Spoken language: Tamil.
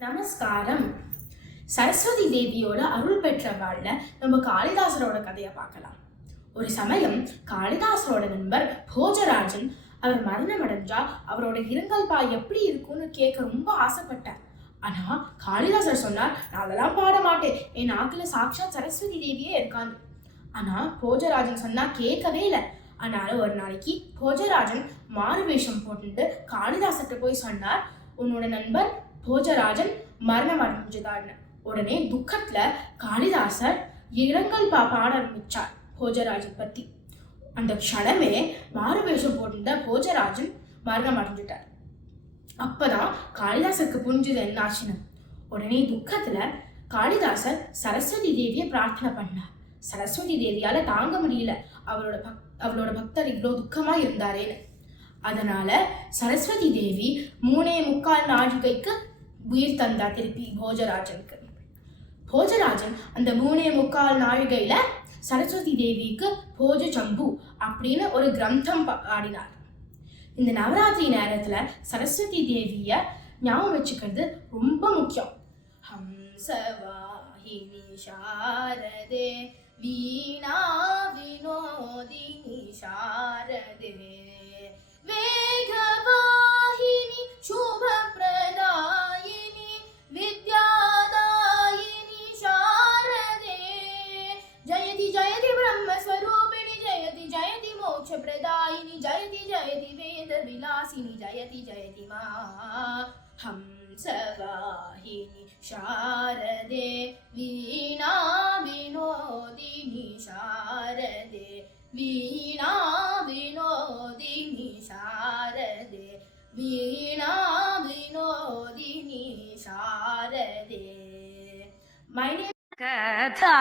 நமஸ்காரம். சரஸ்வதி தேவியோட அருள் பெற்ற வாழ்ல நம்ம காளிதாசரோட கதையை பார்க்கலாம். ஒரு சமயம் காளிதாசரோட நண்பர் போஜராஜன் அவர் மரணம் அடைஞ்சா அவரோட இருங்கல்பா எப்படி இருக்கும்னு கேட்க ரொம்ப ஆசைப்பட்டார். ஆனா காளிதாசர் சொன்னார், நான் அதெல்லாம் பாட மாட்டேன், என் நாக்குல சாட்சாத் சரஸ்வதி தேவியே இருக்கான்னு. ஆனா போஜராஜன் சொன்னா கேட்கவே இல்லை. அதனால ஒரு நாளைக்கு போஜராஜன் மாறு வேஷம் போட்டு காளிதாசர்கிட்ட போய் சொன்னார், உன்னோட நண்பர் போஜராஜன் மரணம் அடைஞ்சுதான்னு. உடனே துக்கத்துல காளிதாசர் இரங்கல் பாட ஆரம்பிச்சார் போஜராஜன் பத்தி. அந்த க்ஷணமே மாறுவேஷம் போட்டிருந்த போஜராஜன் மரணம் அடைஞ்சிட்டார். அப்பதான் காளிதாசருக்கு புரிஞ்சது என்னாச்சுன்னு. உடனே துக்கத்துல காளிதாசர் சரஸ்வதி தேவியை பிரார்த்தனை பண்ணார். சரஸ்வதி தேவியால தாங்க முடியல, அவளோட பக்தர் இவ்வளோ துக்கமா இருந்தாரேன்னு. அதனால சரஸ்வதி தேவி 3.25 நாழிகைக்கு உயிர் தந்தா திருப்பி போஜராஜனுக்கு. போஜராஜன் அந்த 3.25 நாழிகையில சரஸ்வதி தேவிக்கு போஜ சம்பு அப்படின்னு ஒரு கிரந்தம் பாடினார். இந்த நவராத்திரி நேரத்துல சரஸ்வதி தேவிய ஞாபகம் வச்சுக்கிறது ரொம்ப முக்கியம். ஹம்சவாஹினி சாரதே வீணா வினோதினி சாரதே வேகவாஹினி शुभप्रदायिनी विद्यादायिनी शारदे जयति जयति ब्रह्मस्वरूपिणी जयति जयति मोक्षप्रदायिनी जयति जयति वेदविलासिनी जयति जयति मा हंसवाहिनी शारदे वीणा विनोदिनी शारदे वीणा विनोदिनी शारदे वीणा विनोदिनी शारदे. My name कथा